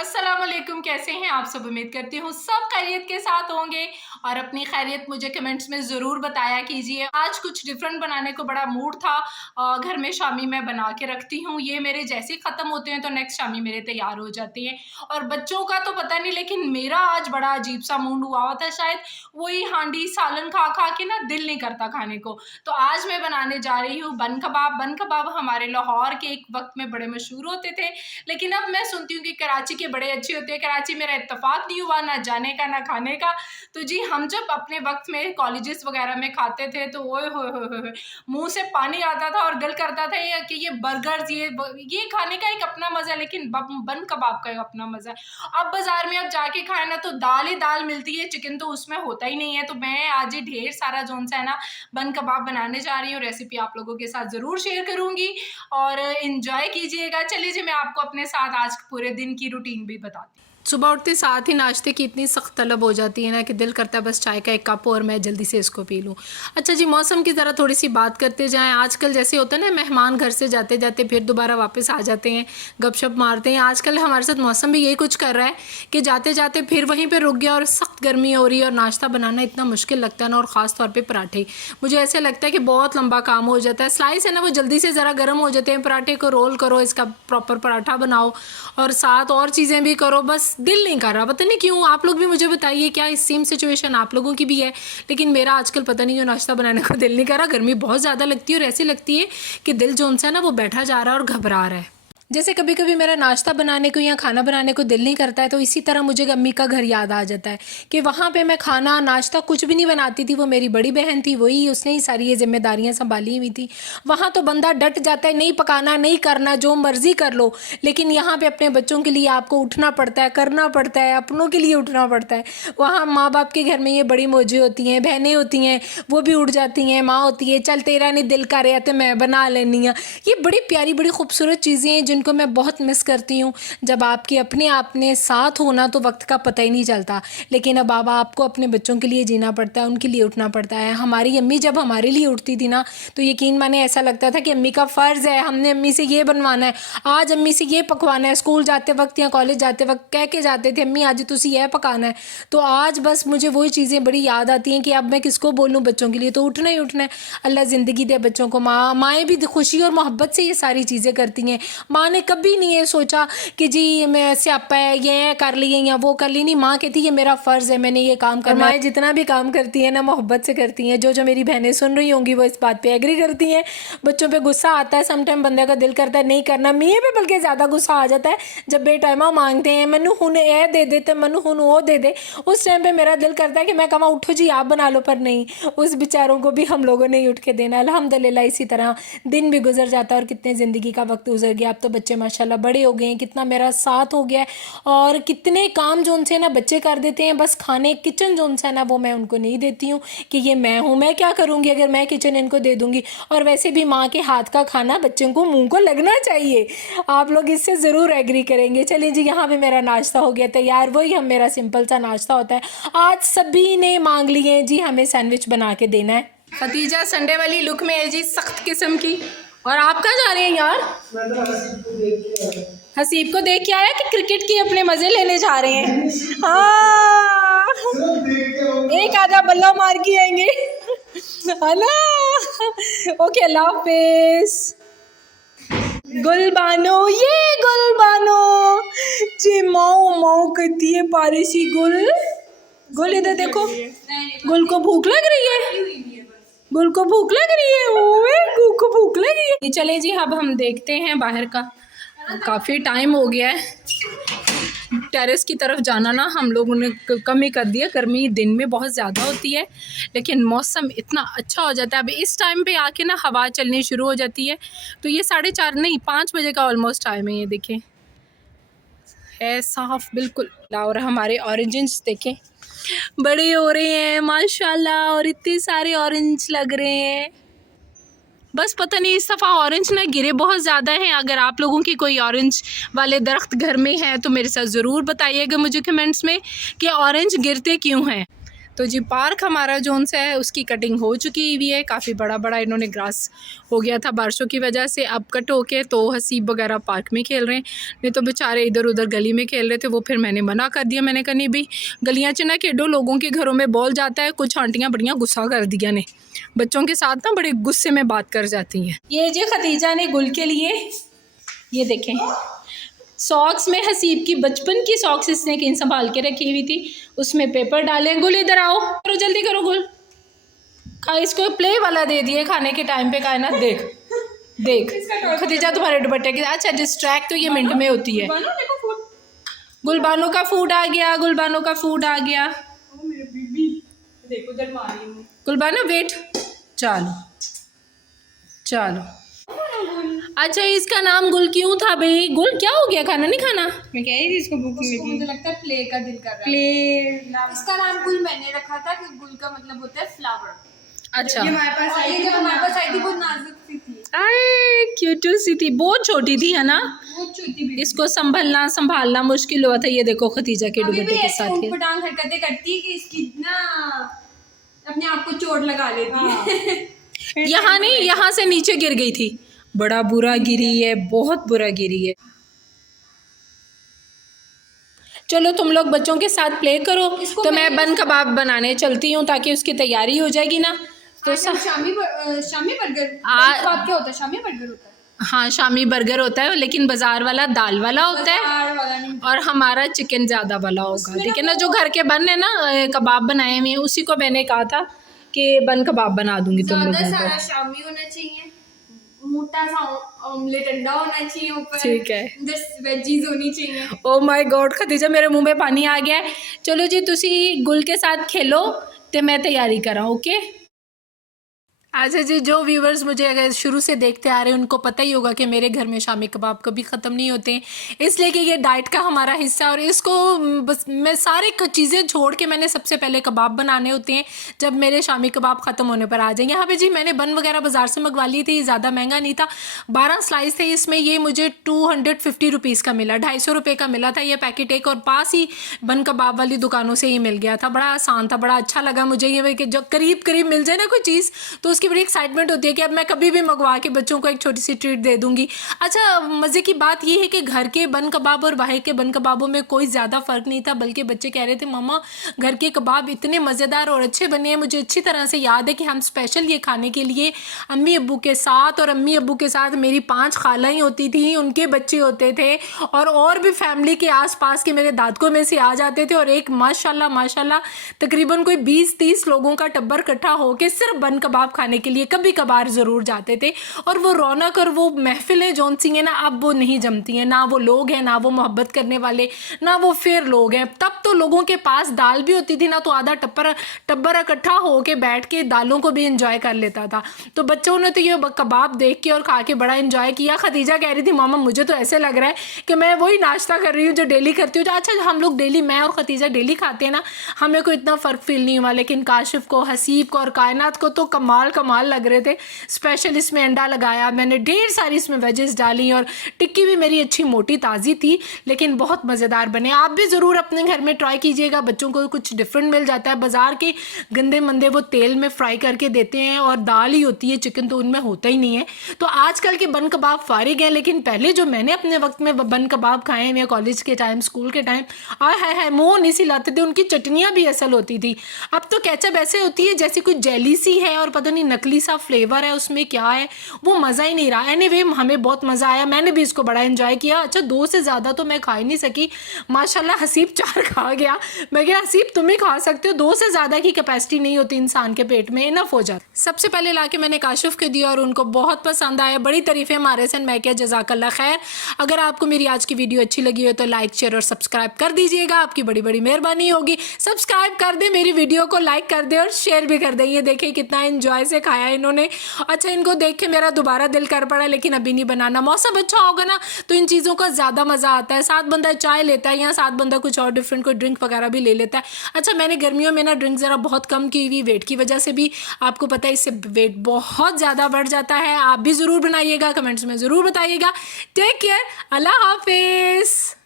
अस्सलामुअलैकुम, कैसे हैं आप सब। उम्मीद करती हूँ सब खैरियत के साथ होंगे और अपनी खैरियत मुझे कमेंट्स में ज़रूर बताया कीजिए। आज कुछ डिफरेंट बनाने को बड़ा मूड था। घर में शामी मैं बना के रखती हूँ, ये मेरे जैसे ही ख़त्म होते हैं तो नेक्स्ट शामी मेरे तैयार हो जाती हैं। और बच्चों का तो पता नहीं, लेकिन मेरा आज बड़ा अजीब सा मूड हुआ था। शायद वही हांडी सालन खा खा के ना दिल नहीं करता खाने को। तो आज मैं बनाने जा रही हूँ बन कबाब। बन कबाब हमारे लाहौर के एक वक्त में बड़े मशहूर होते थे, लेकिन अब मैं सुनती हूँ कि कराची के बड़े अच्छे होते हैं। कराची मेरा इत्तेफाक नहीं हुआ ना जाने का ना खाने का। तो जी हम जब अपने वक्त में कॉलेजेस वगैरह में खाते थे तो ओए होए मुंह से पानी आता था और दिल करता था कि ये बर्गर्स ये खाने का एक अपना मजा है, लेकिन बन कबाब का एक अपना मजा है। अब बाजार में अब जाके खाए ना तो दाल ही दाल मिलती है, चिकन तो उसमें होता ही नहीं है। तो मैं आज ही ढेर सारा जोन सा है ना बन कबाब बनाने जा रही हूँ। रेसिपी आप लोगों के साथ जरूर शेयर करूंगी और इंजॉय कीजिएगा। चलिए जी मैं आपको अपने साथ आज पूरे दिन की रूटीन भी बताती हूँ। सुबह उठते साथ ही नाश्ते की इतनी सख्त तलब हो जाती है ना कि दिल करता है बस चाय का एक कप और मैं जल्दी से इसको पी लूँ। अच्छा जी, मौसम की ज़रा थोड़ी सी बात करते जाएं। आजकल जैसे होता है ना, मेहमान घर से जाते जाते फिर दोबारा वापस आ जाते हैं, गपशप मारते हैं। आजकल हमारे साथ मौसम भी यही कुछ कर रहा है कि जाते जाते फिर वहीं पर रुक गया और सख्त गर्मी हो रही है और नाश्ता बनाना इतना मुश्किल लगता है ना। और ख़ास तौर पर पराठे, मुझे ऐसे लगता है कि बहुत लंबा काम हो जाता है। स्लाइस है ना वो जल्दी से ज़रा गर्म हो जाते हैं, पराठे को रोल करो, इसका प्रॉपर पराठा बनाओ और साथ और चीज़ें भी करो, बस दिल नहीं कर रहा। पता नहीं क्यों, आप लोग भी मुझे बताइए क्या इस सेम सिचुएशन आप लोगों की भी है। लेकिन मेरा आजकल पता नहीं क्यों नाश्ता बनाने को दिल नहीं कर रहा। गर्मी बहुत ज़्यादा लगती है और ऐसी लगती है कि दिल जो सा है ना वो बैठा जा रहा है और घबरा रहा है। जैसे कभी कभी मेरा नाश्ता बनाने को या खाना बनाने को दिल नहीं करता है तो इसी तरह मुझे अम्मी का घर याद आ जाता है कि वहाँ पे मैं खाना नाश्ता कुछ भी नहीं बनाती थी। वो मेरी बड़ी बहन थी, वही उसने ही सारी ये जिम्मेदारियाँ संभाली हुई थी। वहाँ तो बंदा डट जाता है, नहीं पकाना नहीं करना जो मर्जी कर लो। लेकिन यहाँ पे अपने बच्चों के लिए आपको उठना पड़ता है, करना पड़ता है, अपनों के लिए उठना पड़ता है। वहाँ माँ बाप के घर में ये बड़ी मौजें होती हैं, बहनें होती हैं, वो भी उठ जाती हैं। माँ होती है चल तेरा नहीं दिल कर रहा तो मैं बना लेनी है। ये बड़ी प्यारी बड़ी खूबसूरत चीज़ें हैं जिनको मैं बहुत मिस करती हूँ। जब आपके अपने साथ होना तो वक्त का पता ही नहीं चलता, लेकिन अब आपको अपने बच्चों के लिए जीना पड़ता है, उनके लिए उठना पड़ता है। हमारी अम्मी जब हमारे लिए उठती थी ना तो यकीन माने ऐसा लगता था कि अम्मी का फ़र्ज़ है, हमने अम्मी से ये बनवाना है, आज अम्मी से ये पकवाना है। स्कूल जाते वक्त या कॉलेज जाते वक्त कह के जाते थे अम्मी आज तुसी यह पकाना है। तो आज बस मुझे वही चीज़ें बड़ी याद आती हैं कि अब मैं किसको बोलूँ, बच्चों के लिए तो उठना ही उठना है। अल्लाह ज़िंदगी दे बच्चों को। माएँ भी खुशी और मोहब्बत से ये सारी चीज़ें करती हैं। माँ ने कभी नहीं ये सोचा कि जी मैं स्यापा है, ये कर लिए या वो कर ली। नहीं, माँ कहती है मेरा फ़र्ज़ है, मैंने ये काम करना है। माएँ जितना भी काम करती हैं ना मोहब्बत से करती हैं। जो मेरी बहनें सुन रही होंगी वो इस बात पे एग्री करती हैं। बच्चों पे गुस्सा आता है, समटाइम बंदे का दिल करता है नहीं करना। मियाँ पे बल्कि ज़्यादा गुस्सा आ जाता है जब बेटाइमा मांगते हैं मैनू हुन ये दे दे तो मैनू हुन वो दे दे। उस टाइम पर मेरा दिल करता है कि मैं कहा उठो जी आप बना लो, पर नहीं, उस बेचारों को भी हम लोगों ने उठ के देना। अल्हम्दुलिल्लाह इसी तरह दिन भी गुजर जाता है और कितने ज़िंदगी का वक्त गुजर गया। अब तो बच्चे माशाल्लाह बड़े हो गए हैं, कितना मेरा साथ हो गया है और कितने काम जो उनसे ना बच्चे कर देते हैं। बस खाने किचन जो उनसे ना वो मैं उनको नहीं देती हूँ कि ये मैं हूँ, मैं क्या करूँगी अगर मैं किचन इनको दे दूँगी। और वैसे भी माँ के हाथ का खाना बच्चों को मुँह को लगना चाहिए। आप लोग इससे ज़रूर एग्री करेंगे। चलिए जी, यहाँ पे मेरा नाश्ता हो गया तैयार। वही हम मेरा सिंपल सा नाश्ता होता है। आज सभी ने मांग लिए हैं जी हमें सैंडविच बना के देना है। खतीजा संडे वाली लुक में है जी, सख्त किस्म की। और आप कहाँ जा रहे हैं यार? हसीब को देख के आया कि क्रिकेट की अपने मज़े लेने जा रहे हैं? हाँ, एक आधा बल्ला मार के आएंगे है ना। ओके, अल्लाह हाफिज़। गुलबानो, ये गुलबानो जी माओ माओ करती है पारिसी गुल इधर देखो। गुल को भूख लग रही है, गुल को भूख लग रही है, ओए गुल को भूख लगी है। चले जी अब हम देखते हैं बाहर का। काफ़ी टाइम हो गया है, टेरेस की तरफ जाना ना हम लोगों ने कम ही कर दिया। गर्मी दिन में बहुत ज़्यादा होती है लेकिन मौसम इतना अच्छा हो जाता है। अब इस टाइम पे आके ना हवा चलनी शुरू हो जाती है। तो ये 4:30 नहीं 5 बजे का ऑलमोस्ट टाइम है। ये देखें है साफ बिल्कुल। और हमारे ऑरेंजेस देखें बड़े हो रहे हैं माशाल्लाह और इतने सारे ऑरेंज लग रहे हैं। बस पता नहीं इस दफ़ा ऑरेंज ना गिरे बहुत ज़्यादा हैं। अगर आप लोगों की कोई ऑरेंज वाले दरख्त घर में है तो मेरे साथ ज़रूर बताइएगा मुझे कमेंट्स में कि ऑरेंज गिरते क्यों हैं। तो जी पार्क हमारा जोन सा है उसकी कटिंग हो चुकी हुई है, काफ़ी बड़ा बड़ा इन्होंने ग्रास हो गया था बारिशों की वजह से, अब कट होके तो हसीब वगैरह पार्क में खेल रहे हैं, नहीं तो बेचारे इधर उधर गली में खेल रहे थे। वो फिर मैंने मना कर दिया, मैंने कहा नहीं भाई गलियाँ च ना खेडो, लोगों के घरों में बॉल जाता है। कुछ आंटियाँ बढ़िया गुस्सा कर दिया ने, बच्चों के साथ ना बड़े गुस्से में बात कर जाती हैं। ये जी खदीजा ने गुल के लिए ये देखें सॉक्स में हसीब की बचपन की सॉक्स इसने कहीं संभाल के रखी हुई थी, उसमें पेपर डाले। गुल इधर आओ, करो जल्दी करो गुल, खा इसको प्ले वाला दे दिए खाने के टाइम पे, कायनात देख देख खदीजा तुम्हारे दुपट्टे के। अच्छा डिस्ट्रैक्ट तो ये मिनट में होती है। गुलबानो का फूड आ गया, गुलबानो का फूड आ गया। गुलबानो वेट, चलो चलो। अच्छा इसका नाम गुल क्यों था भाई? गुल क्या हो गया, खाना नहीं खाना? मैं कह रही थी इसको भूख लगी, मुझे लगता है प्ले का दिल कर रहा है। प्ले इसका नाम गुल मैंने रखा था कि गुल का मतलब होता है फ्लावर। अच्छा ये हमारे पास आई थी, जब हमारे पास आई थी बहुत नाजुक सी थी, आए क्यूट सी थी, बहुत छोटी थी है ना, बहुत छोटी भी। इसको संभालना मुश्किल हुआ था। ये देखो खतीजा के दुपट्टे के साथ ये पटांग हरकतें करती है कि इसकी ना अपने आप को चोट लगा लेती है। यहाँ नहीं, यहाँ से नीचे गिर गई थी, बड़ा बुरा गिरी है, बहुत बुरा गिरी है। चलो तुम लोग बच्चों के साथ प्ले करो, तो मैं बन कबाब बनाने चलती हूँ ताकि उसकी तैयारी हो जाएगी ना। तो शामी बर्गर क्या होता है? शामी बर्गर होता है। हाँ शामी बर्गर होता है, लेकिन बाजार वाला दाल वाला होता है और हमारा चिकन ज़्यादा वाला होगा। लेकिन ना जो घर के बन है ना कबाब बनाए हुए हैं, उसी को मैंने कहा था कि बन कबाब बना दूंगी तुम लोगों को। शामी होना चाहिए, मोटा सा ऑमलेट अंडा होना चाहिए ऊपर, ठीक है, 10 वेजीज होनी चाहिए। ओ माय गॉड खदीजा मेरे मुंह में पानी आ गया है। चलो जी तुसी गुल के साथ खेलो तो मैं तैयारी करा, ओके। अच्छा जी, जो व्यूवर्स मुझे अगर शुरू से देखते आ रहे हैं उनको पता ही होगा कि मेरे घर में शामी कबाब कभी ख़त्म नहीं होते हैं, इसलिए कि ये डाइट का हमारा हिस्सा है। और इसको बस मैं सारे चीज़ें छोड़ के मैंने सबसे पहले कबाब बनाने होते हैं जब मेरे शामी कबाब ख़त्म होने पर आ जाएंगे। यहाँ पे जी मैंने बन वगैरह बाज़ार से मंगवा ली थी, ज़्यादा महंगा नहीं था, 12 स्लाइस थे इसमें। ये मुझे 250 रुपीज़ का मिला, 250 रुपये का मिला था ये पैकेट एक, और पास ही बन कबाब वाली दुकानों से ही मिल गया था। बड़ा आसान था, बड़ा अच्छा लगा मुझे ये कि जब करीब करीब मिल जाए ना कोई चीज़ तो उसकी बड़ी एक्साइटमेंट होती है कि अब मैं कभी भी मंगवा के बच्चों को एक छोटी सी ट्रीट दे दूंगी। अच्छा मज़े की बात ये है कि घर के बन कबाब और बाहर के बन कबाबों में कोई ज़्यादा फ़र्क नहीं था, बल्कि बच्चे कह रहे थे मम्मा घर के कबाब इतने मज़ेदार और अच्छे बने हैं। मुझे अच्छी तरह से याद है कि हम स्पेशल ये खाने के लिए अम्मी अब्बू के साथ, और अम्मी अब्बू के साथ मेरी 5 खालाएँ होती थी, उनके बच्चे होते थे, और भी फैमिली के आसपास के मेरे दादकों में से आ जाते थे, और एक माशाल्लाह तकरीबन कोई 20-30 लोगों का टब्बर इकट्ठा होकर सिर्फ बन कबाब खाने के लिए कभी कभार ज़रूर जाते थे। और वो रौनक और वो महफिलें जौन सी हैं ना, अब वो नहीं जमती हैं, ना वो लोग हैं, ना वो मोहब्बत करने वाले, ना वो फिर लोग हैं। तब तो लोगों के पास दाल भी होती थी ना, तो आधा टब्बर इकट्ठा होके बैठ के दालों को भी इंजॉय कर लेता था। तो बच्चों ने तो ये कबाब देख के और खा के बड़ा इंजॉय किया। खदीजा कह रही थी मामा मुझे तो ऐसे लग रहा है कि मैं वही नाश्ता कर रही हूँ जो डेली करती हूँ। अच्छा हम लोग डेली, मैं और खदीजा डेली खाते हैं ना, हमें कोई इतना फ़र्क फील नहीं हुआ, लेकिन काशिफ को, हसीब को और कायनात को तो कमाल लग रहे थे। स्पेशल इसमें अंडा लगाया मैंने, ढेर सारी इसमें वेजेस डाली, और टिक्की भी मेरी अच्छी मोटी ताज़ी थी, लेकिन बहुत मज़ेदार बने। आप भी ज़रूर अपने घर में ट्राई कीजिएगा, बच्चों को कुछ डिफरेंट मिल जाता है। बाज़ार के गंदे मंदे वो तेल में फ्राई करके देते हैं, और दाल ही होती है, चिकन तो उनमें होता ही नहीं है। तो आजकल के बन कबाब फारिग हैं, लेकिन पहले जो मैंने अपने वक्त में बन कबाब खाए हैं कॉलेज के टाइम, स्कूल के टाइम, आय हाय मुँह नहीं सिलाते थे। उनकी चटनियाँ भी असल होती थी। अब तो केचप ऐसे होती है जैसे कुछ जेली सी है और पता नहीं नकली सा फ्लेवर है उसमें, क्या है वो मज़ा ही नहीं रहा। एनीवे हमें बहुत मज़ा आया, मैंने भी इसको बड़ा एंजॉय किया। अच्छा 2 से ज़्यादा तो मैं खा ही नहीं सकी, माशाल्लाह हसीब 4 खा गया। मैं क्या हसीब तुम ही खा सकते हो, 2 से ज़्यादा की कैपेसिटी नहीं होती इंसान के पेट में, इनफ हो जाता। सबसे पहले लाके मैंने काशिफ को दिया और उनको बहुत पसंद आया, बड़ी तारीफ़ें मारे सन। मैं क्या जज़ाकल्लाह खैर। अगर आपको मेरी आज की वीडियो अच्छी लगी हो तो लाइक शेयर और सब्सक्राइब कर दीजिएगा, आपकी बड़ी बड़ी मेहरबानी होगी। सब्सक्राइब कर दें, मेरी वीडियो को लाइक कर दें और शेयर भी कर दें। ये देखिए कितना एंजॉय से खाया इन्होंने। अच्छा इनको देख के मेरा दोबारा दिल कर पड़ा, लेकिन अभी नहीं बनाना। मौसम अच्छा होगा ना तो इन चीज़ों का ज़्यादा मज़ा आता है। 7 बंदा चाय लेता है या 7 बंदा कुछ और डिफरेंट कोई ड्रिंक वगैरह भी ले लेता है। अच्छा मैंने गर्मियों में ना ड्रिंक ज़रा बहुत कम की हुई, वेट की वजह से भी, आपको पता है इससे वेट बहुत ज़्यादा बढ़ जाता है। आप भी ज़रूर बनाइएगा, कमेंट्स में ज़रूर बताइएगा। टेक केयर, अल्लाह हाफिज़।